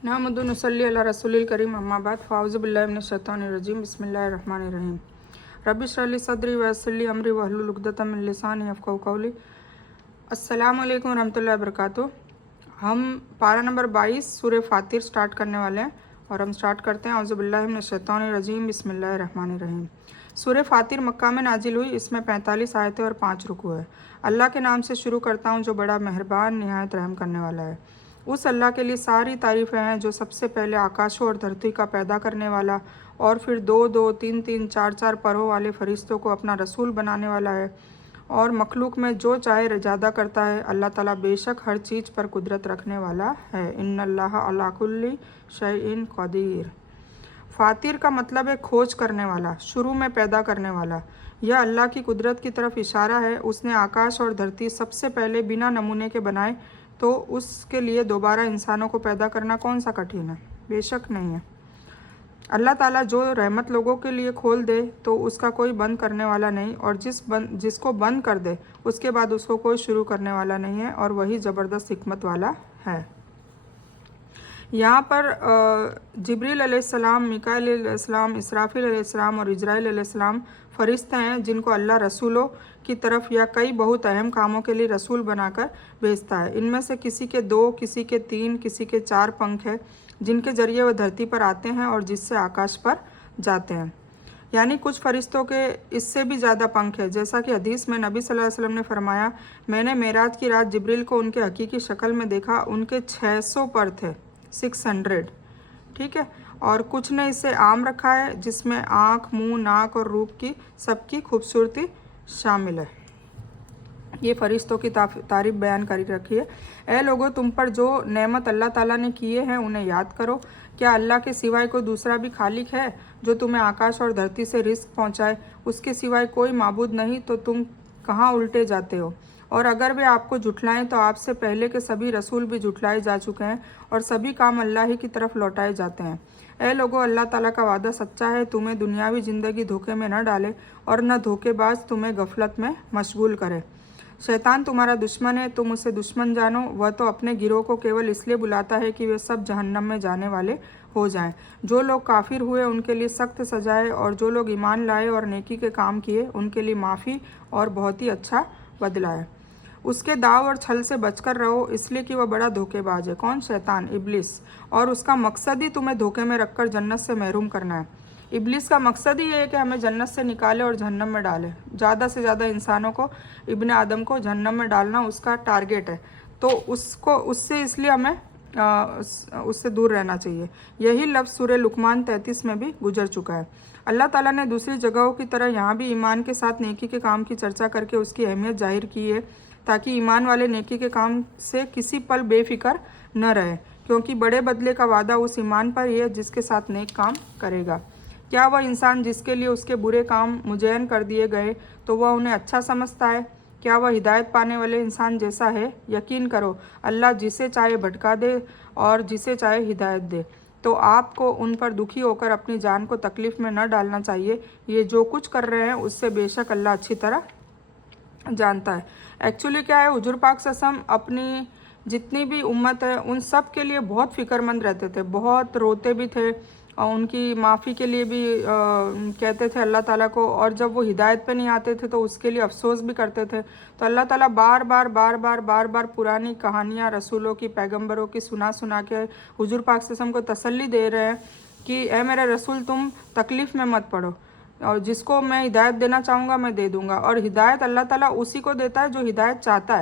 नहमदु नसल्ली अला रसूलिल करीम अम्मा बाद फ़ाउज़ु बिल्लाहि मिनश शैतानिर रजीम बिस्मिल्लाहिर रहमानिर रहीम रब्बि इश्रह ली सदरी व यस्सिर ली अमरी वहलुल उक़दतम मिन लिसानी यफ़क़हू क़ौली। अस्सलामु अलैकुम रहमतुल्लाहि व बरकातुहू। हम पारा नंबर 22 सूरह फातिर स्टार्ट करने वाले हैं और हम स्टार्ट करते हैं औज़ु बिल्लाहि मिनश शैतानिर रजीम बिस्मिल्लाहिर रहमानिर रहीम। सूरह फातिर मक्का में नाजिल हुई। इसमें 45 आयतें और 5 रुकू है। अल्लाह के नाम से शुरू करता हूँ जो बड़ा मेहरबान निहायत रहम करने वाला है। उस अल्लाह के लिए सारी तारीफ़ें हैं जो सबसे पहले आकाशों और धरती का पैदा करने वाला और फिर दो दो तीन तीन चार चार परों वाले फरिश्तों को अपना रसूल बनाने वाला है और मखलूक में जो चाहे ज़्यादा करता है। अल्लाह ताला बेशक हर चीज़ पर कुदरत रखने वाला है। इन्नल्लाह अला कुल्ली शैइन क़दीर। फातिर का मतलब है खोज करने वाला, शुरू में पैदा करने वाला। यह अल्लाह की कुदरत की तरफ इशारा है। उसने आकाश और धरती सबसे पहले बिना नमूने के बनाए, तो उसके लिए दोबारा इंसानों को पैदा करना कौन सा कठिन है? बेशक नहीं है। अल्लाह ताला जो रहमत लोगों के लिए खोल दे तो उसका कोई बंद करने वाला नहीं, और जिसको बंद कर दे उसके बाद उसको कोई शुरू करने वाला नहीं है, और वही ज़बरदस्त हिकमत वाला है। यहाँ पर जिब्रील अलैहिस्सलाम, मिकाईल अलैहिस्सलाम, इसराफील अलैहिस्सलाम और इजराइल अलैहिस्सलाम फरिश्ते हैं जिनको अल्लाह रसूलों की तरफ या कई बहुत अहम कामों के लिए रसूल बनाकर भेजता है। इनमें से किसी के 2, किसी के 3, किसी के 4 पंख हैं जिनके जरिए वह धरती पर आते हैं और जिससे आकाश पर जाते हैं। यानी कुछ फरिश्तों के इससे भी ज़्यादा पंख है। जैसा कि हदीस में नबी सल्लल्लाहु अलैहि वसल्लम ने फरमाया, मैंने मेराज की रात जिब्रील को उनके हकीकी शक्ल में देखा। उनके 600 पर थे, 600, ठीक है। और कुछ ने इसे आम रखा है जिसमें आँख, मुंह, नाक और रूप की सबकी खूबसूरती शामिल है। ये फरिश्तों की तारीफ बयान करी रखी है। ए लोगों, तुम पर जो नेमत अल्लाह ताला ने किए हैं उन्हें याद करो। क्या अल्लाह के सिवाय कोई दूसरा भी खालिक है जो तुम्हें आकाश और धरती से रिस्क पहुँचाए? उसके सिवाय कोई माबूद नहीं, तो तुम कहाँ उल्टे जाते हो? और अगर वे आपको झुठलाएं तो आपसे पहले के सभी रसूल भी झुठलाए जा चुके हैं, और सभी काम अल्लाह ही की तरफ लौटाए जाते हैं। ए लोगों, अल्लाह ताला का वादा सच्चा है। तुम्हें दुनियावी ज़िंदगी धोखे में न डाले और न धोखेबाज तुम्हें गफलत में मशगूल करे। शैतान तुम्हारा दुश्मन है, तुम उसे दुश्मन जानो। वह तो अपने गिरोह को केवल इसलिए बुलाता है कि वे सब जहन्नम में जाने वाले हो जाएं। जो लोग काफिर हुए उनके लिए सख्त सजाए, और जो लोग ईमान लाए और नेकी के काम किए उनके लिए माफ़ी और बहुत ही अच्छा बदला है। उसके दाव और छल से बचकर रहो, इसलिए कि वह बड़ा धोखेबाज है। कौन? शैतान, इब्लिस। और उसका मकसद ही तुम्हें धोखे में रखकर जन्नत से महरूम करना है। इब्लिस का मकसद ही ये है कि हमें जन्नत से निकाले और जहन्नम में डाले। ज़्यादा से ज़्यादा इंसानों को, इब्ने आदम को जहन्नम में डालना उसका टारगेट है। तो उससे इसलिए हमें उससे दूर रहना चाहिए। यही लफ्ज़ सूरह लुकमान 33 में भी गुजर चुका है। अल्लाह ताला ने दूसरी जगहों की तरह यहाँ भी ईमान के साथ नेकी के काम की चर्चा करके उसकी अहमियत जाहिर की है, ताकि ईमान वाले नेकी के काम से किसी पल बेफिक्र न रहे, क्योंकि बड़े बदले का वादा उस ईमान पर ही है जिसके साथ नेक काम करेगा। क्या वह इंसान जिसके लिए उसके बुरे काम मुजयन कर दिए गए तो वह उन्हें अच्छा समझता है? क्या वह हिदायत पाने वाले इंसान जैसा है? यकीन करो, अल्लाह जिसे चाहे भटका दे और जिसे चाहे हिदायत दे। तो आपको उन पर दुखी होकर अपनी जान को तकलीफ़ में न डालना चाहिए। ये जो कुछ कर रहे हैं उससे बेशक अल्लाह अच्छी तरह जानता है। एक्चुअली क्या है, हुजूर पाक सल्लल्लाहु अलैहि वसल्लम अपनी जितनी भी उम्मत है उन सब के लिए बहुत फ़िक्रमंद रहते थे, बहुत रोते भी थे, और उनकी माफ़ी के लिए भी कहते थे अल्लाह ताला को। और जब वो हिदायत पे नहीं आते थे तो उसके लिए अफसोस भी करते थे। तो अल्लाह ताला बार बार पुरानी कहानियाँ रसूलों की, पैगंबरों की सुना के हुजूर पाक सल्लल्लाहु अलैहि वसल्लम को तसल्ली दे रहे हैं कि ए मेरे रसूल, तुम तकलीफ़ में मत पड़ो, और जिसको मैं हिदायत देना चाहूँगा मैं दे दूँगा। और हिदायत अल्लाह ताला उसी को देता है जो हिदायत चाहता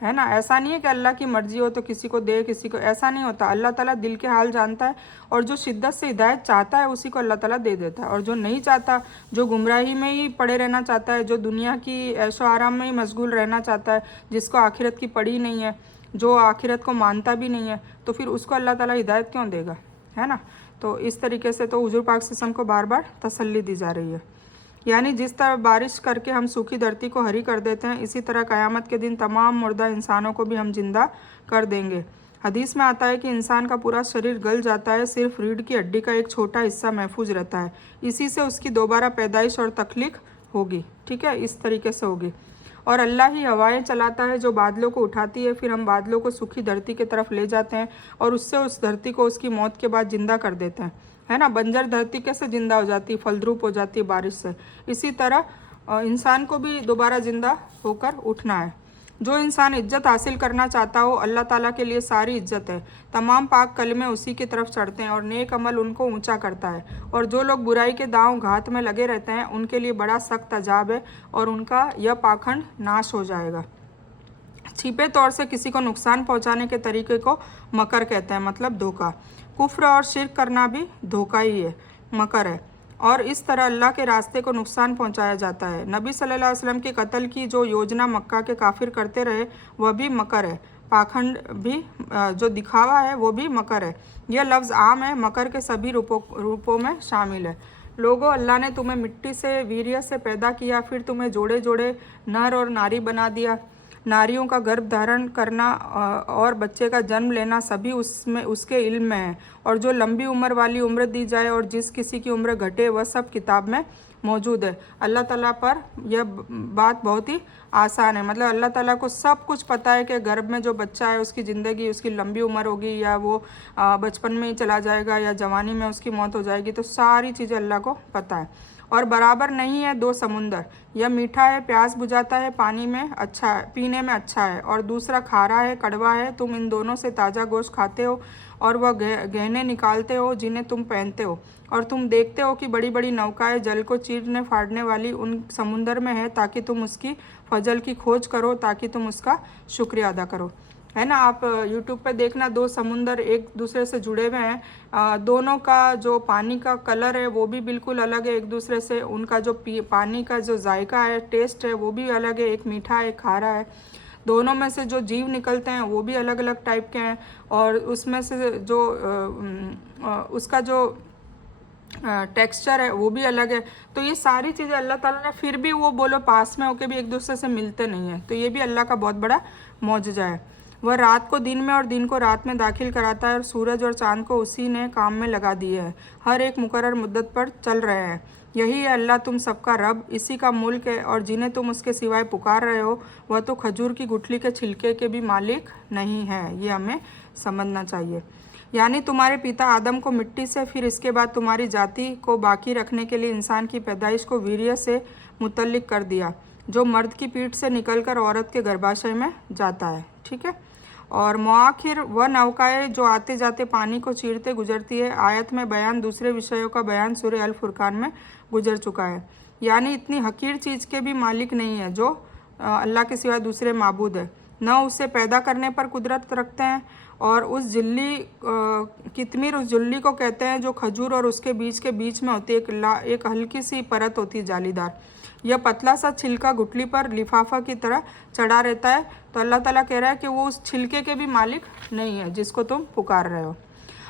है ना। ऐसा नहीं है कि अल्लाह की मर्जी हो तो किसी को दे, किसी को, ऐसा नहीं होता। अल्लाह ताला दिल के हाल जानता है, और जो शिद्दत से हिदायत चाहता है उसी को अल्लाह ताला दे देता है। और जो नहीं चाहता, जो गुमराही में ही पड़े रहना चाहता है, जो दुनिया की ऐशो आराम में ही मशगूल रहना चाहता है, जिसको आखिरत की पड़ी नहीं है, जो आखिरत को मानता भी नहीं है, तो फिर उसको अल्लाह ताला हिदायत क्यों देगा, है ना। तो इस तरीके से तो हुजूर पाक सल्लल्लाहु अलैहि वसल्लम को बार बार तसल्ली दी जा रही है। यानी जिस तरह बारिश करके हम सूखी धरती को हरी कर देते हैं, इसी तरह क़यामत के दिन तमाम मुर्दा इंसानों को भी हम जिंदा कर देंगे। हदीस में आता है कि इंसान का पूरा शरीर गल जाता है, सिर्फ रीढ़ की हड्डी का एक छोटा हिस्सा महफूज रहता है। इसी से उसकी दोबारा पैदाइश और तख्लीक होगी, ठीक है, इस तरीके से होगी। और अल्लाह ही हवाएं चलाता है जो बादलों को उठाती है, फिर हम बादलों को सूखी धरती की तरफ ले जाते हैं और उससे उस धरती को उसकी मौत के बाद जिंदा कर देते हैं, है ना। बंजर धरती कैसे जिंदा हो जाती है, फलद्रूप हो जाती है बारिश से, इसी तरह इंसान को भी दोबारा जिंदा होकर उठना है। जो इंसान इज्जत हासिल करना चाहता हो, अल्लाह ताला के लिए सारी इज्जत है। तमाम पाक कलमे उसी की तरफ चढ़ते हैं और नेक अमल उनको ऊंचा करता है। और जो लोग बुराई के दांव घात में लगे रहते हैं उनके लिए बड़ा सख्त अजाब है और उनका यह पाखंड नाश हो जाएगा। छिपे तौर से किसी को नुकसान पहुंचाने के तरीके को मकर कहते हैं, मतलब धोखा। कुफ्र और शिर्क करना भी धोखा ही है, मकर है। और इस तरह अल्लाह के रास्ते को नुकसान पहुंचाया जाता है। नबी सल्लल्लाहु अलैहि वसल्लम के कत्ल की जो योजना मक्का के काफिर करते रहे वह भी मकर है। पाखंड भी जो दिखावा है वो भी मकर है। यह लफ्ज़ आम है, मकर के सभी रूपों में शामिल है। लोगों, अल्लाह ने तुम्हें मिट्टी से वीर्य से पैदा किया, फिर तुम्हें जोड़े जोड़े नर और नारी बना दिया। नारियों का गर्भ धारण करना और बच्चे का जन्म लेना सभी उसमें उसके इल्म में है। और जो लंबी उम्र वाली उम्र दी जाए और जिस किसी की उम्र घटे वह सब किताब में मौजूद है। अल्लाह ताला पर यह बात बहुत ही आसान है, मतलब अल्लाह ताला को सब कुछ पता है कि गर्भ में जो बच्चा है उसकी ज़िंदगी, उसकी लंबी उम्र होगी या वो बचपन में ही चला जाएगा या जवानी में उसकी मौत हो जाएगी, तो सारी चीज़ें अल्लाह को पता है। और बराबर नहीं है दो समुंदर, यह मीठा है, प्यास बुझाता है, पानी में अच्छा है, पीने में अच्छा है, और दूसरा खारा है, कड़वा है। तुम इन दोनों से ताज़ा गोश्त खाते हो और वह गहने निकालते हो जिन्हें तुम पहनते हो। और तुम देखते हो कि बड़ी बड़ी नौकाएं जल को चीरने फाड़ने वाली उन समुंदर में है ताकि तुम उसकी फजल की खोज करो, ताकि तुम उसका शुक्रिया अदा करो, है ना। आप यूट्यूब पे देखना, दो समुंदर एक दूसरे से जुड़े हुए हैं। दोनों का जो पानी का कलर है वो भी बिल्कुल अलग है एक दूसरे से। उनका जो पानी का जो जायका है, टेस्ट है, वो भी अलग है, एक मीठा है एक खारा है। दोनों में से जो जीव निकलते हैं वो भी अलग अलग टाइप के हैं। और उसमें से जो उसका जो टेक्सचर है वो भी अलग है। तो ये सारी चीज़ें अल्लाह ताला ने, फिर भी वो बोलो पास में होके भी एक दूसरे से मिलते नहीं हैं, तो ये भी अल्लाह का बहुत बड़ा मौजज़ा है। वह रात को दिन में और दिन को रात में दाखिल कराता है और सूरज और चांद को उसी ने काम में लगा दिए है, हर एक मुकर्रर मुद्दत पर चल रहे हैं। यही है अल्लाह तुम सबका रब, इसी का मुल्क है। और जिन्हें तुम उसके सिवाय पुकार रहे हो वह तो खजूर की गुठली के छिलके के भी मालिक नहीं है, ये हमें समझना चाहिए। यानी तुम्हारे पिता आदम को मिट्टी से, फिर इसके बाद तुम्हारी जाति को बाकी रखने के लिए इंसान की पैदाइश को वीर्य से मुतल्लिक कर दिया, जो मर्द की पीठ से निकलकर औरत के गर्भाशय में जाता है, ठीक है। और मौआखिर वह नौकाएं जो आते जाते पानी को चीरते गुजरती है। आयत में बयान दूसरे विषयों का बयान सूरह अल फुरकान में गुजर चुका है। यानी इतनी हकीर चीज़ के भी मालिक नहीं है जो अल्लाह के सिवा दूसरे माबूद है, न उसे पैदा करने पर कुदरत रखते हैं। और उस जिल्ली कितमीर, उस जुल्ली को कहते हैं जो खजूर और उसके बीज के बीच में होती है, एक हल्की सी परत होती है जालीदार। यह पतला सा छिलका गुठली पर लिफाफा की तरह चढ़ा रहता है। तो अल्लाह ताला कह रहा है कि वो उस छिलके के भी मालिक नहीं है जिसको तुम पुकार रहे हो।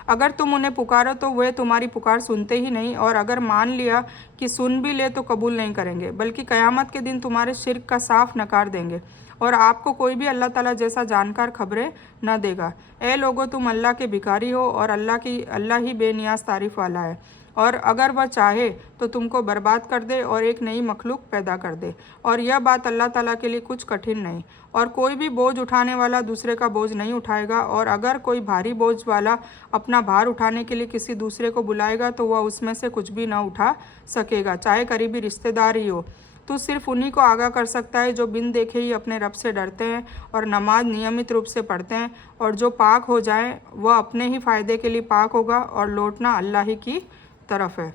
अगर तुम उन्हें पुकारो तो वे तुम्हारी पुकार सुनते ही नहीं, और अगर मान लिया कि सुन भी ले तो कबूल नहीं करेंगे, बल्कि क़यामत के दिन तुम्हारे शिर्क का साफ नकार देंगे। और आपको कोई भी अल्लाह ताला जैसा जानकार खबरें न देगा। ए लोगो, तुम अल्लाह के भिखारी हो और अल्लाह ही बेनियाज तारीफ़ वाला है। और अगर वह चाहे तो तुमको बर्बाद कर दे और एक नई मखलूक पैदा कर दे, और यह बात अल्लाह ताला के लिए कुछ कठिन नहीं। और कोई भी बोझ उठाने वाला दूसरे का बोझ नहीं उठाएगा, और अगर कोई भारी बोझ वाला अपना भार उठाने के लिए किसी दूसरे को बुलाएगा तो वह उसमें से कुछ भी ना उठा सकेगा, चाहे करीबी रिश्तेदार ही हो। तो सिर्फ उन्हीं को आगाह कर सकता है जो बिन देखे ही अपने रब से डरते हैं और नमाज नियमित रूप से पढ़ते हैं। और जो पाक हो जाए वह अपने ही फ़ायदे के लिए पाक होगा और लौटना अल्लाह ही की तरफ है।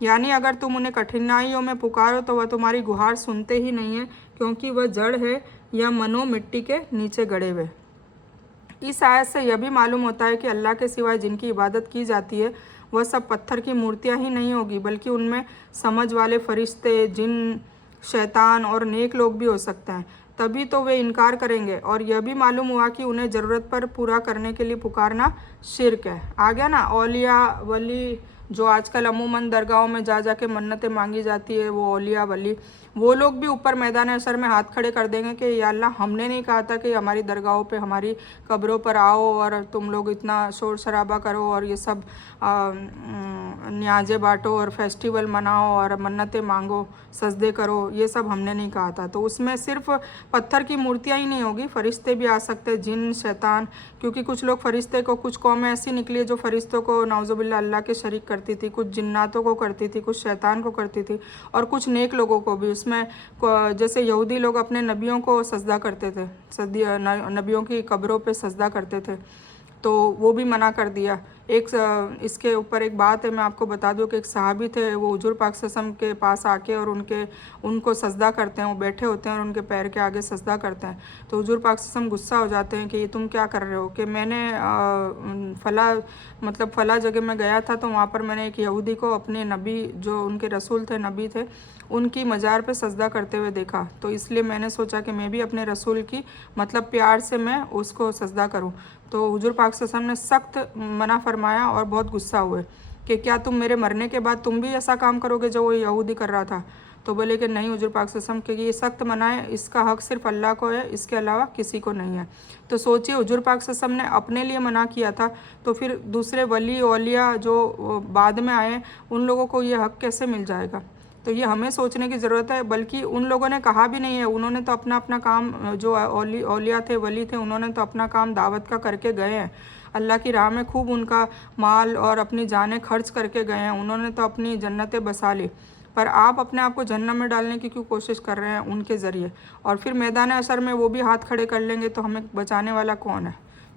यानी अगर तुम उन्हें कठिनाइयों में पुकारो तो वह तुम्हारी गुहार सुनते ही नहीं है, क्योंकि वह जड़ है या मनो मिट्टी के नीचे गड़े हुए। इस आयत से यह भी मालूम होता है कि अल्लाह के सिवाय जिनकी इबादत की जाती है वह सब पत्थर की मूर्तियां ही नहीं होगी, बल्कि उनमें समझ वाले फरिश्ते, जिन, शैतान और नेक लोग भी हो सकते हैं। तभी तो वे इनकार करेंगे। और यह भी मालूम हुआ कि उन्हें ज़रूरत पर पूरा करने के लिए पुकारना शिर्क है। आ गया ना, औलिया, वली, जो आजकल अमूमन दरगाहों में जा जा के मन्नतें मांगी जाती है, वो औलिया वली, वो लोग भी ऊपर मैदान असर में हाथ खड़े कर देंगे कि या अल्लाह, हमने नहीं कहा था कि हमारी दरगाहों पे, हमारी कब्रों पर आओ और तुम लोग इतना शोर शराबा करो और ये सब न्याज़े बांटो और फेस्टिवल मनाओ और मन्नतें मांगो, सजदे करो, ये सब हमने नहीं कहा था। तो उसमें सिर्फ पत्थर की मूर्तियाँ ही नहीं होगी, फरिश्ते भी आ सकते हैं, जिन, शैतान, क्योंकि कुछ लोग फरिश्ते को, कुछ कौमें ऐसी निकली है जो फरिश्तों को नाउज़ुबिल्लाह अल्लाह के शरीक करती थी, कुछ जिन्नातों को करती थी, कुछ शैतान को करती थी और कुछ नेक लोगों को भी। उसमें जैसे यहूदी लोग अपने नबियों को सजदा करते थे, नबियों की कब्रों पे सजदा करते थे, तो वो भी मना कर दिया। एक इसके ऊपर एक बात है, मैं आपको बता दूं कि एक सहाबी थे, वो हुजूर पाक सल्लल्लाहु अलैहि वसल्लम के पास आके और उनको सजदा करते हैं, वो बैठे होते हैं और उनके पैर के आगे सजदा करते हैं। तो हुजूर पाक सल्लल्लाहु अलैहि वसल्लम गुस्सा हो जाते हैं कि ये तुम क्या कर रहे हो, कि मैंने फ़ला जगह में गया था तो वहाँ पर मैंने एक यहूदी को अपने नबी, जो उनके रसूल थे, नबी थे, उनकी मज़ार पे सजदा करते हुए देखा, तो इसलिए मैंने सोचा कि मैं भी अपने रसूल की प्यार से मैं उसको सजदा करूं। तो हुजूर पाक सल्लल्लाहु अलैहि वसल्लम ने सख्त मना फरमाया और बहुत गुस्सा हुए कि क्या तुम मेरे मरने के बाद तुम भी ऐसा काम करोगे जो वो यहूदी कर रहा था। तो बोले कि नहीं हुजूर पाक सल्लल्लाहु अलैहि वसल्लम, क्योंकि ये सख्त मना है, इसका हक़ सिर्फ अल्लाह को है, इसके अलावा किसी को नहीं है। तो सोचिए, हुजूर पाक सल्लल्लाहु अलैहि वसल्लम ने अपने लिए मना किया था, तो फिर दूसरे वली औलिया जो बाद में आए, उन लोगों को ये हक़ कैसे मिल जाएगा। तो ये हमें सोचने की ज़रूरत है। बल्कि उन लोगों ने कहा भी नहीं है, उन्होंने तो अपना अपना काम, जो औलिया थे, वली थे, उन्होंने तो अपना काम दावत का करके गए हैं, अल्लाह की राह में खूब उनका माल और अपनी जानें खर्च करके गए हैं, उन्होंने तो अपनी जन्नतें बसा ली। पर आप अपने आप को जन्नत में डालने की क्यों कोशिश कर रहे हैं उनके ज़रिए, और फिर मैदान असर में वो भी हाथ खड़े कर लेंगे, तो हमें बचाने वाला कौन है।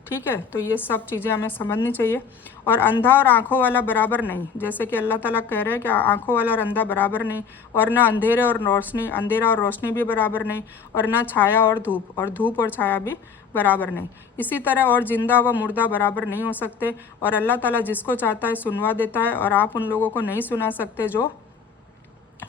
ठीक है, तो ये सब चीज़ें हमें समझनी चाहिए। और अंधा और आँखों वाला बराबर नहीं, जैसे कि अल्लाह ताला कह रहे हैं कि आँखों वाला और अंधा बराबर नहीं, और ना अंधेरे और रोशनी, अंधेरा और रोशनी भी बराबर नहीं, और ना छाया और धूप और छाया भी बराबर नहीं। इसी तरह और जिंदा व मुर्दा बराबर नहीं हो सकते, और अल्लाह ताला जिसको चाहता है सुनवा देता है, और आप उन लोगों को नहीं सुना सकते जो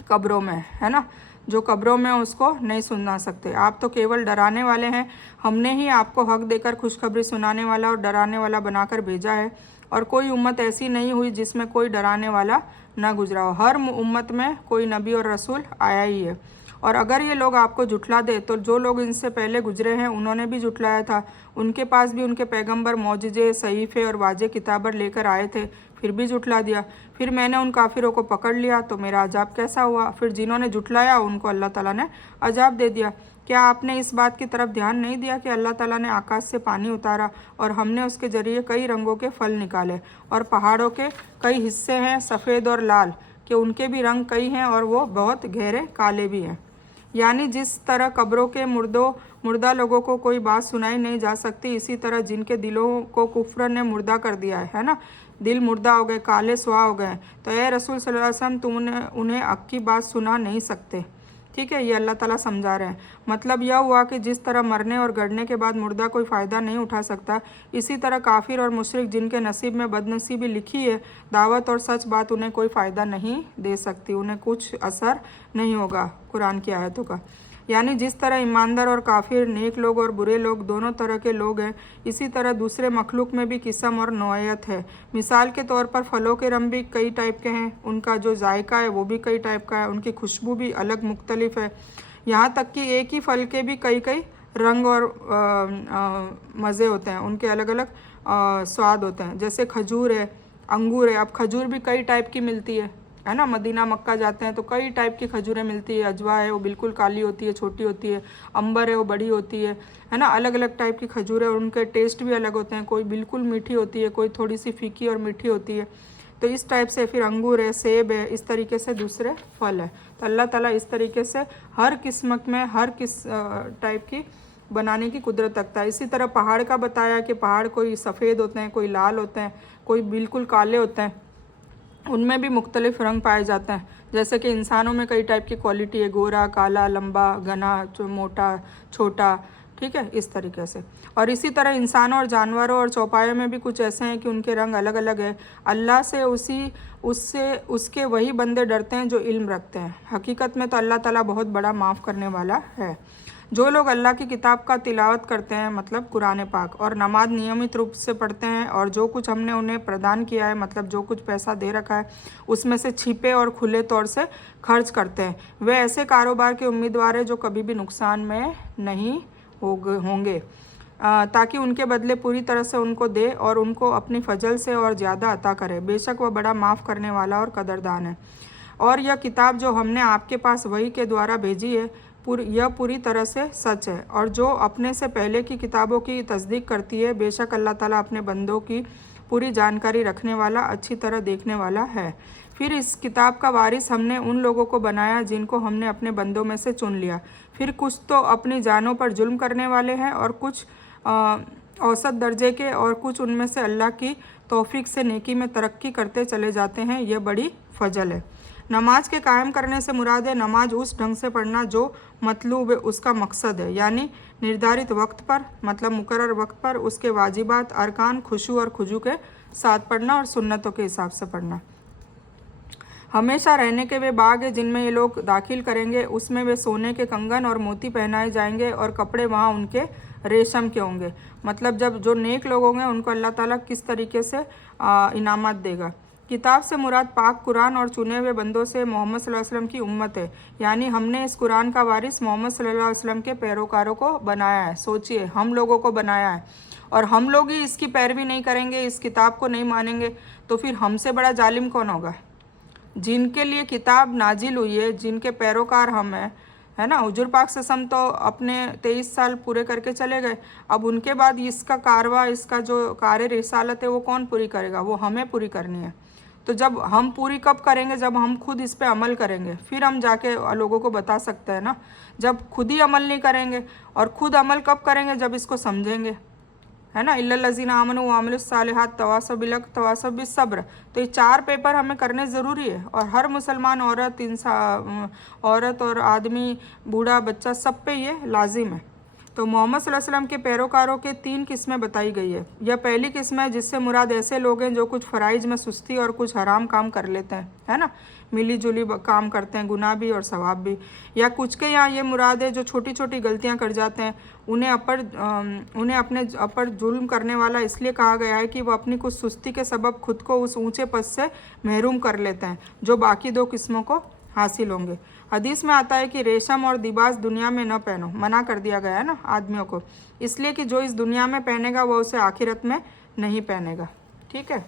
कब्रों में है ना, जो कब्रों में उसको नहीं सुना सकते। आप तो केवल डराने वाले हैं, हमने ही आपको हक देकर खुशखबरी सुनाने वाला और डराने वाला बनाकर भेजा है, और कोई उम्मत ऐसी नहीं हुई जिसमें कोई डराने वाला ना गुजरा हो। हर उम्मत में कोई नबी और रसूल आया ही है। और अगर ये लोग आपको जुटला दे, तो जो लोग इनसे पहले गुजरे हैं उन्होंने भी जुटलाया था, उनके पास भी उनके पैगंबर मौजिज़े, सहीफ़े और वाजे किताबर लेकर आए थे, फिर भी जुटला दिया। फिर मैंने उन काफिरों को पकड़ लिया, तो मेरा अजाब कैसा हुआ। फिर जिन्होंने जुटलाया उनको अल्लाह ताला ने अजाब दे दिया। क्या आपने इस बात की तरफ ध्यान नहीं दिया कि अल्लाह ताला ने आकाश से पानी उतारा और हमने उसके ज़रिए कई रंगों के फल निकाले, और पहाड़ों के कई हिस्से हैं सफ़ेद और लाल, कि उनके भी रंग कई हैं और वो बहुत गहरे काले भी हैं। यानी जिस तरह कब्रों के मुर्दा लोगों को कोई बात सुनाई नहीं जा सकती, इसी तरह जिनके दिलों को कुफ्र ने मुर्दा कर दिया है ना, दिल मुर्दा हो गए, काले सुहा हो गए, तो ए रसूल सल्लल्लाहु अलैहि वसल्लम, तुम उन्हें हक की बात सुना नहीं सकते। ठीक है, ये अल्लाह ताला समझा रहे हैं। मतलब यह हुआ कि जिस तरह मरने और गड़ने के बाद मुर्दा कोई फ़ायदा नहीं उठा सकता, इसी तरह काफिर और मुशरिक जिनके नसीब में बदनसीबी लिखी है, दावत और सच बात उन्हें कोई फ़ायदा नहीं दे सकती, उन्हें कुछ असर नहीं होगा कुरान की आयतों का। यानी जिस तरह ईमानदार और काफिर, नेक लोग और बुरे लोग दोनों तरह के लोग हैं, इसी तरह दूसरे मखलूक में भी किस्म और नौयत है। मिसाल के तौर पर फलों के रंग भी कई टाइप के हैं, उनका जो जायका है वो भी कई टाइप का है, उनकी खुशबू भी अलग मुख्तलिफ है। यहाँ तक कि एक ही फल के भी कई कई रंग और मज़े होते हैं, उनके अलग अलग स्वाद होते हैं। जैसे खजूर है, अंगूर है। अब खजूर भी कई टाइप की मिलती है ना, मदीना मक्का जाते हैं तो कई टाइप की खजूरें मिलती है। अजवा है, वो बिल्कुल काली होती है, छोटी होती है। अंबर है, वो बड़ी होती है ना। अलग अलग टाइप की खजूर है और उनके टेस्ट भी अलग होते हैं, कोई बिल्कुल मीठी होती है, कोई थोड़ी सी फीकी और मीठी होती है। तो इस टाइप से फिर अंगूर है, सेब है, इस तरीके से दूसरे फल है। तो अल्लाह ताला इस तरीके से हर किस्मत में हर टाइप की बनाने की कुदरत रखता है। इसी तरह पहाड़ का बताया कि पहाड़ कोई सफ़ेद होते हैं, कोई लाल होते हैं, कोई बिल्कुल काले होते हैं, उनमें भी मुख्तलिफ रंग पाए जाते हैं। जैसे कि इंसानों में कई टाइप की क्वालिटी है, गोरा, काला, लंबा, घना, मोटा, छोटा, ठीक है, इस तरीके से। और इसी तरह इंसानों और जानवरों और चौपायों में भी कुछ ऐसे हैं कि उनके रंग अलग अलग है। अल्लाह से उसके वही बंदे डरते हैं जो इल्म रखते हैं। हकीकत में तो अल्लाह ताला बहुत बड़ा माफ़ करने वाला है। जो लोग अल्लाह की किताब का तिलावत करते हैं मतलब कुरान पाक, और नमाज नियमित रूप से पढ़ते हैं, और जो कुछ हमने उन्हें प्रदान किया है मतलब जो कुछ पैसा दे रखा है उसमें से छिपे और खुले तौर से खर्च करते हैं, वे ऐसे कारोबार के उम्मीदवार हैं जो कभी भी नुकसान में नहीं होंगे, ताकि उनके बदले पूरी तरह से उनको दे और उनको अपनी फजल से और ज़्यादा अता करे। बेशक वह बड़ा माफ़ करने वाला और कदरदान है। और यह किताब जो हमने आपके पास वही के द्वारा भेजी है यह पूरी तरह से सच है, और जो अपने से पहले की किताबों की तस्दीक करती है, बेशक अल्लाह ताला अपने बंदों की पूरी जानकारी रखने वाला, अच्छी तरह देखने वाला है। फिर इस किताब का वारिस हमने उन लोगों को बनाया जिनको हमने अपने बंदों में से चुन लिया। फिर कुछ तो अपनी जानों पर जुल्म करने वाले हैं और कुछ औसत दर्जे के, और कुछ उनमें से अल्लाह की तौफीक से नेकी में तरक्की करते चले जाते हैं। यह बड़ी फजल है। नमाज के कायम करने से मुराद है नमाज उस ढंग से पढ़ना जो मतलूब उसका मकसद है, यानी निर्धारित वक्त पर मतलब मुकर्रर वक्त पर उसके वाजिबात, अरकान, खुशू और खुजू के साथ पढ़ना और सुन्नतों के हिसाब से पढ़ना। हमेशा रहने के वे बाग हैं जिनमें ये लोग दाखिल करेंगे, उसमें वे सोने के कंगन और मोती पहनाए जाएंगे और कपड़े वहाँ उनके रेशम के होंगे। मतलब जब जो नेक लोग होंगे उनको अल्लाह ताला किस तरीके से इनामत देगा। किताब से मुराद पाक कुरान और चुने हुए बंदों से मोहम्मद सल्लल्लाहु अलैहि वसल्लम की उम्मत है, यानी हमने इस कुरान का वारिस मोहम्मद सल्लल्लाहु अलैहि वसल्लम के पैरोकारों को बनाया है। सोचिए, हम लोगों को बनाया है, और हम लोग ही इसकी पैरवी नहीं करेंगे, इस किताब को नहीं मानेंगे, तो फिर हमसे बड़ा जालिम कौन होगा। जिनके लिए किताब नाजिल हुई है, जिनके पैरोकार हम हैं, है ना। हुजूर पाक सल्लल्लाहु अलैहि वसल्लम तो अपने 23 साल पूरे करके चले गए। अब उनके बाद इसका कारवा, इसका जो कार्य रिसालत है वो कौन पूरी करेगा, वो हमें पूरी करनी है। तो जब हम पूरी कब करेंगे, जब हम खुद इस पे अमल करेंगे, फिर हम जाके लोगों को बता सकते हैं ना। जब खुद ही अमल नहीं करेंगे, और खुद अमल कब करेंगे, जब इसको समझेंगे, है ना। इल्लल्लज़ीना आमनू व अमिलुस्सालिहात तवासौ बिल हक़ तवासौ बिस्सब्र। तो ये 4 पेपर हमें करने ज़रूरी है, और हर मुसलमान औरत और आदमी, बूढ़ा, बच्चा, सब पे ये लाजिम है। तो मोहम्मद सल्लल्लाहु अलैहि वसल्लम के पैरोकारों के 3 किस्में बताई गई है। यह पहली किस्म है जिससे मुराद ऐसे लोग हैं जो कुछ फ़राइज में सुस्ती और कुछ हराम काम कर लेते हैं, है ना, मिली जुली काम करते हैं, गुनाह भी और सवाब भी। या कुछ के यहाँ ये मुराद है जो छोटी छोटी गलतियाँ कर जाते हैं, उन्हें अपने अपर जुल्म करने वाला इसलिए कहा गया है कि वो अपनी कुछ सुस्ती के सबब खुद को उस ऊँचे पद से महरूम कर लेते हैं जो बाकी 2 किस्मों को हासिल होंगे। हदीस में आता है कि रेशम और दिबास दुनिया में न पहनो, मना कर दिया गया है ना आदमियों को, इसलिए कि जो इस दुनिया में पहनेगा वो उसे आखिरत में नहीं पहनेगा। ठीक है।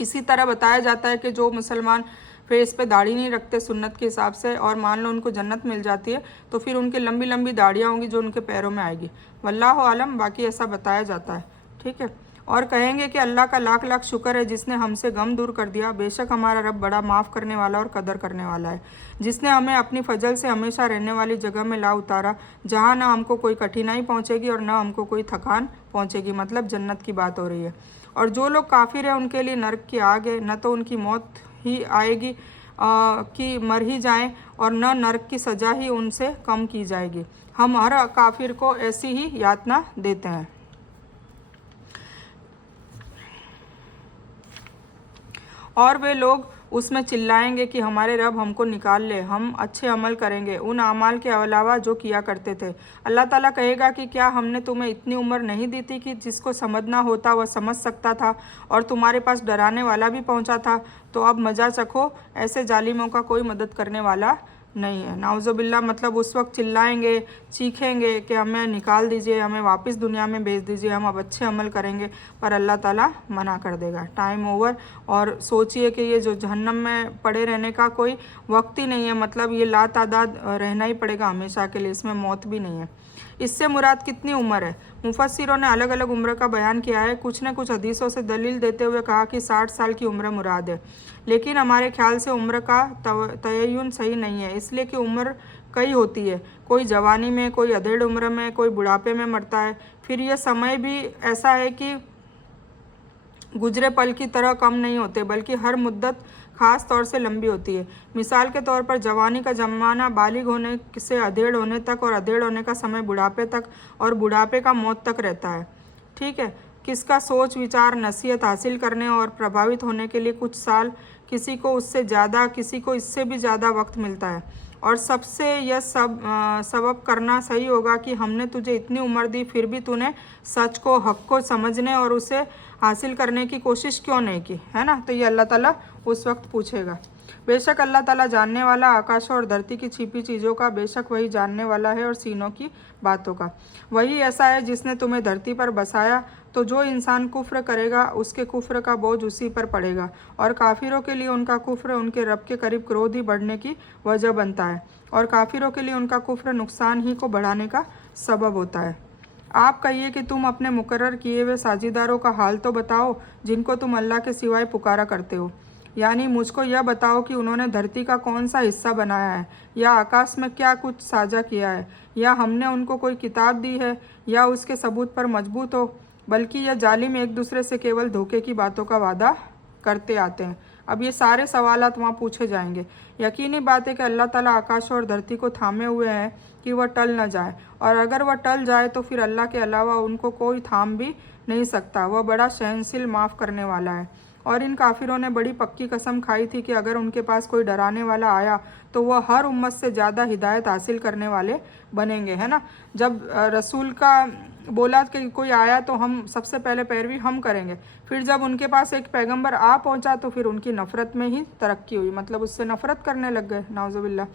इसी तरह बताया जाता है कि जो मुसलमान फेस पे दाढ़ी नहीं रखते सुन्नत के हिसाब से, और मान लो उनको जन्नत मिल जाती है, तो फिर उनकी लंबी लंबी दाढ़ियाँ होंगी जो उनके पैरों में आएगी। वल्लाहु आलम, बाकी ऐसा बताया जाता है। ठीक है। और कहेंगे कि अल्लाह का लाख लाख शुक्र है जिसने हमसे गम दूर कर दिया। बेशक हमारा रब बड़ा माफ़ करने वाला और कदर करने वाला है, जिसने हमें अपनी फजल से हमेशा रहने वाली जगह में ला उतारा, जहाँ ना हमको कोई कठिनाई पहुँचेगी और ना हमको कोई थकान पहुँचेगी। मतलब जन्नत की बात हो रही है। और जो लोग काफिर हैं उनके लिए नरक की आग है, न तो उनकी मौत ही आएगी कि मर ही जाएं, और न नरक की सज़ा ही उनसे कम की जाएगी। हम हर काफिर को ऐसी ही यातना देते हैं। और वे लोग उसमें चिल्लाएंगे कि हमारे रब हमको निकाल ले, हम अच्छे अमल करेंगे उन अमाल के अलावा जो किया करते थे। अल्लाह ताला कहेगा कि क्या हमने तुम्हें इतनी उम्र नहीं दी थी कि जिसको समझना होता वह समझ सकता था, और तुम्हारे पास डराने वाला भी पहुंचा था। तो अब मज़ा चखो, ऐसे जालिमों का कोई मदद करने वाला नहीं है। नाउज़ुबिल्लाह, मतलब उस वक्त चिल्लाएंगे, चीखेंगे कि हमें निकाल दीजिए, हमें वापस दुनिया में भेज दीजिए, हम अब अच्छे अमल करेंगे, पर अल्लाह ताला मना कर देगा। Time over. और सोचिए कि ये जो जहन्नम में पड़े रहने का कोई वक्त ही नहीं है, मतलब ये लातादाद रहना ही पड़ेगा हमेशा के लिए, इसमें मौत भी नहीं है। इससे मुराद कितनी उम्र है, मुफस्सिरों ने अलग अलग उम्र का बयान किया है। कुछ ने कुछ हदीसों से दलील देते हुए कहा कि 60 साल की उम्र मुराद है, लेकिन हमारे ख्याल से उम्र का तयन सही नहीं है, इसलिए कि उम्र कई होती है, कोई जवानी में, कोई अधेड़ उम्र में, कोई बुढ़ापे में मरता है। फिर यह समय भी ऐसा है कि गुजरे पल की तरह कम नहीं होते, बल्कि हर मुद्दत ख़ास तौर से लंबी होती है। मिसाल के तौर पर जवानी का ज़माना बालिग होने से अधेड़ होने तक, और अधेड़ होने का समय बुढ़ापे तक, और बुढ़ापे का मौत तक रहता है। ठीक है। किसका सोच विचार नसीहत हासिल करने और प्रभावित होने के लिए कुछ साल, किसी को उससे ज़्यादा, किसी को इससे भी ज़्यादा वक्त मिलता है। और सबसे यह सबब करना सही होगा कि हमने तुझे इतनी उम्र दी, फिर भी तूने सच को, हक को समझने और उसे हासिल करने की कोशिश क्यों नहीं की, है ना। तो ये अल्लाह ताला उस वक्त पूछेगा। बेशक अल्लाह ताला जानने वाला आकाश और धरती की छिपी चीज़ों का, बेशक वही जानने वाला है और सीनों की बातों का। वही ऐसा है जिसने तुम्हें धरती पर बसाया। तो जो इंसान कुफ्र करेगा उसके कुफ्र का बोझ उसी पर पड़ेगा, और काफिरों के लिए उनका कुफ्र उनके रब के करीब क्रोध ही बढ़ने की वजह बनता है, और काफिरों के लिए उनका कुफ्र नुकसान ही को बढ़ाने का सबब होता है। आप कहिए कि तुम अपने मुकर्रर किए हुए साझीदारों का हाल तो बताओ जिनको तुम अल्लाह के सिवाय पुकारा करते हो, यानी मुझको यह बताओ कि उन्होंने धरती का कौन सा हिस्सा बनाया है, या आकाश में क्या कुछ साझा किया है, या हमने उनको कोई किताब दी है, या उसके सबूत पर मजबूत हो। बल्कि यह जालिम एक दूसरे से केवल धोखे की बातों का वादा करते आते हैं। अब ये सारे सवालात वहाँ पूछे जाएंगे। यकीनी बात है कि अल्लाह ताला आकाश और धरती को थामे हुए हैं कि वह टल न जाए, और अगर वह टल जाए तो फिर अल्लाह के अलावा उनको कोई थाम भी नहीं सकता। वह बड़ा सहनशील, माफ़ करने वाला है। और इन काफिरों ने बड़ी पक्की कसम खाई थी कि अगर उनके पास कोई डराने वाला आया तो वह हर उम्मत से ज़्यादा हिदायत हासिल करने वाले बनेंगे, है ना। जब रसूल का बोला कि कोई आया तो हम सबसे पहले पैरवी हम करेंगे, फिर जब उनके पास एक पैगंबर आ पहुंचा तो फिर उनकी नफ़रत में ही तरक्की हुई, मतलब उससे नफ़रत करने लग गए, नाउज़ुबिल्लाह।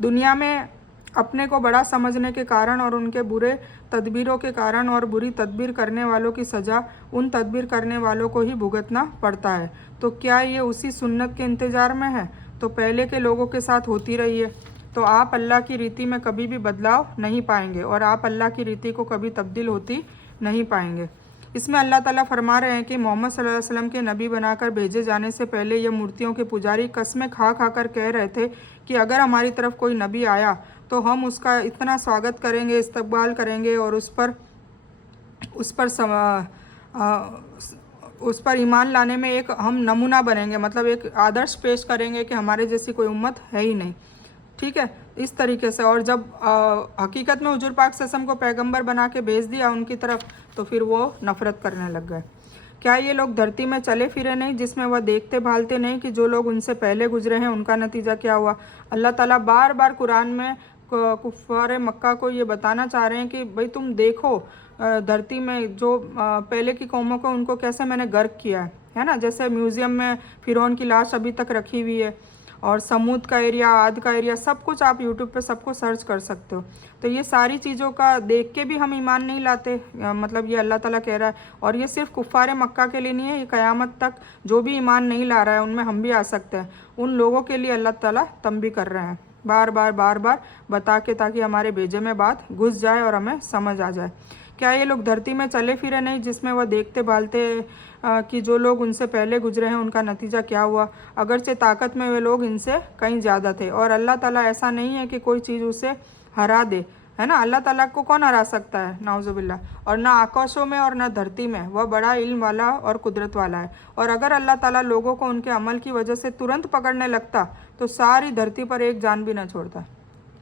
दुनिया में अपने को बड़ा समझने के कारण और उनके बुरे तदबीरों के कारण, और बुरी तदबीर करने वालों की सज़ा उन तदबीर करने वालों को ही भुगतना पड़ता है। तो क्या ये उसी सुन्नत के इंतज़ार में है तो पहले के लोगों के साथ होती रही है। तो आप अल्लाह की रीति में कभी भी बदलाव नहीं पाएंगे, और आप अल्लाह की रीति को कभी तब्दील होती नहीं पाएंगे। इसमें अल्लाह ताला फरमा रहे हैं कि मोहम्मद सल्लल्लाहु अलैहि वसल्लम के नबी बनाकर भेजे जाने से पहले ये मूर्तियों के पुजारी कस्में खा खा कर कह रहे थे कि अगर हमारी तरफ कोई नबी आया तो हम उसका इतना स्वागत करेंगे, इस्तकबाल करेंगे, और उस पर ईमान लाने में एक हम नमूना बनेंगे, मतलब एक आदर्श पेश करेंगे कि हमारे जैसी कोई उम्मत है ही नहीं। ठीक है, इस तरीके से। और जब हकीकत में हुजूर पाक सल्लल्लाहु अलैहि वसल्लम को पैगंबर बना के भेज दिया उनकी तरफ, तो फिर वो नफ़रत करने लग गए। क्या ये लोग धरती में चले फिरे नहीं जिसमें वह देखते भालते नहीं कि जो लोग उनसे पहले गुजरे हैं उनका नतीजा क्या हुआ। अल्लाह ताला बार बार कुरान में कुफ़ार मक्का को ये बताना चाह रहे हैं कि भाई तुम देखो धरती में जो पहले की कौमों को उनको कैसे मैंने गर्क किया है ना। जैसे म्यूज़ियम में फ़िरौन की लाश अभी तक रखी हुई है, और समूद का एरिया, आद का एरिया, सब कुछ आप यूट्यूब पे सबको सर्च कर सकते हो। तो ये सारी चीज़ों का देख के भी हम ईमान नहीं लाते, मतलब ये अल्लाह ताला कह रहा है। और ये सिर्फ कुफ़ार मक्का के लिए नहीं है, ये क़यामत तक जो भी ईमान नहीं ला रहा है उनमें हम भी आ सकते हैं। उन लोगों के लिए अल्लाह ताला तंबी कर रहे हैं बार बार बता के, ताकि हमारे भेजे में बात घुस जाए और हमें समझ आ जाए। क्या ये लोग धरती में चले फिरे नहीं जिसमें वह देखते भालते कि जो लोग उनसे पहले गुजरे हैं उनका नतीजा क्या हुआ। अगरचे ताकत में वे लोग इनसे कहीं ज़्यादा थे, और अल्लाह ताला ऐसा नहीं है कि कोई चीज़ उसे हरा दे, है ना। अल्लाह ताला को कौन हरा सकता है, नाउजुबिल्ला। और ना आकाशों में और ना धरती में, वह बड़ा इल्म वाला और कुदरत वाला है। और अगर अल्लाह ताला लोगों को उनके अमल की वजह से तुरंत पकड़ने लगता तो सारी धरती पर एक जान भी न छोड़ता।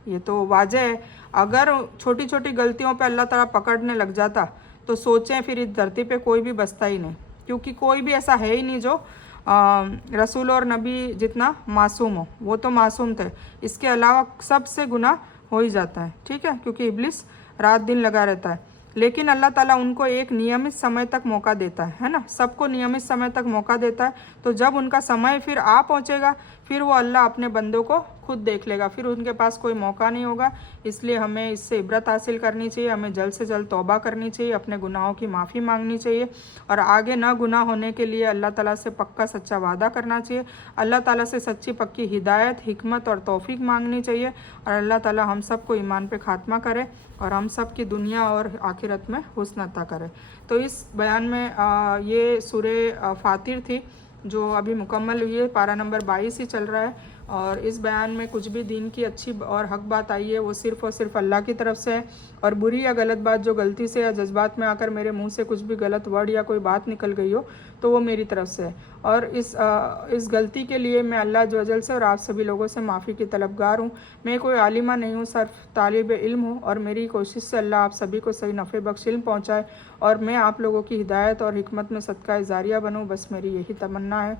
ये तो वाजह है। अगर छोटी छोटी गलतियों पे अल्लाह ताला पकड़ने लग जाता तो सोचें फिर इस धरती पे कोई भी बसता ही नहीं, क्योंकि कोई भी ऐसा है ही नहीं जो रसूल और नबी जितना मासूम हो। वो तो मासूम थे, इसके अलावा सबसे गुनाह हो ही जाता है। ठीक है, क्योंकि इब्लिस रात दिन लगा रहता है। लेकिन अल्लाह ताला उनको एक नियमित समय तक मौका देता है ना। सबको नियमित समय तक मौका देता है, तो जब उनका समय फिर आ पहुँचेगा फिर वो अल्लाह अपने बंदों को खुद देख लेगा, फिर उनके पास कोई मौका नहीं होगा। इसलिए हमें इससे इबरत हासिल करनी चाहिए, हमें जल्द से जल्द तौबा करनी चाहिए, अपने गुनाहों की माफ़ी मांगनी चाहिए, और आगे ना गुनाह होने के लिए अल्लाह ताला से पक्का सच्चा वादा करना चाहिए। अल्लाह ताला से सच्ची पक्की हिदायत, हिकमत और तौफीक मांगनी चाहिए, और अल्लाह ताला हम सब को ईमान पे खात्मा करे और हम सब की दुनिया और आखिरत में हुस्न अता करे। तो इस बयान में ये सूरह फातिर थी जो अभी मुकम्मल हुई है, पारा नंबर 22 ही चल रहा है। और इस बयान में कुछ भी दीन की अच्छी और हक बात आई है वो सिर्फ़ और सिर्फ अल्लाह की तरफ से है, और बुरी या गलत बात जो गलती से या जज्बात में आकर मेरे मुंह से कुछ भी गलत वर्ड या कोई बात निकल गई हो तो वो मेरी तरफ से है। और इस गलती के लिए मैं अल्लाह जल से और आप सभी लोगों से माफ़ी की तलबगार हूँ। मैं कोई आलिमा नहीं हूँ, सिर्फ तालिब इल्म हूँ, और मेरी कोशिश से अल्लाह आप सभी को सही नफ़े बख्श इल्म पहुँचाए और मैं आप लोगों की हिदायत और हिकमत में सदका जारिया बनूँ। बस मेरी यही तमन्ना है।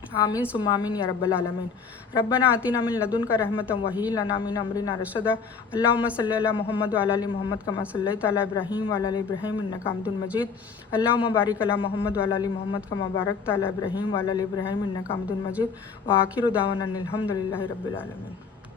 आमीन सुम्मा आमीन या रब्बल आलमीन। रब्बना आतिना मिन लदुनका रहमतन वही लना मिन अमरिना रशदा। अल्लाहुम्मा सल्लि अला मुहम्मद व अला आलि मुहम्मद कमा सल्लैता अला इब्राहीम व अला आलि इब्राहीम इन्नका हमीदुम मजीद। अल्लाहुम्मा बारिक अला मुहम्मद व अला आलि मुहम्मद कमा बारकता अला इब्राहीम व अला आलि इब्राहीम इन्नका हमीदुम मजीद। व आखिरु दावाना अनिल हम्दुलिल्लाहि रब्बिल आलमीन।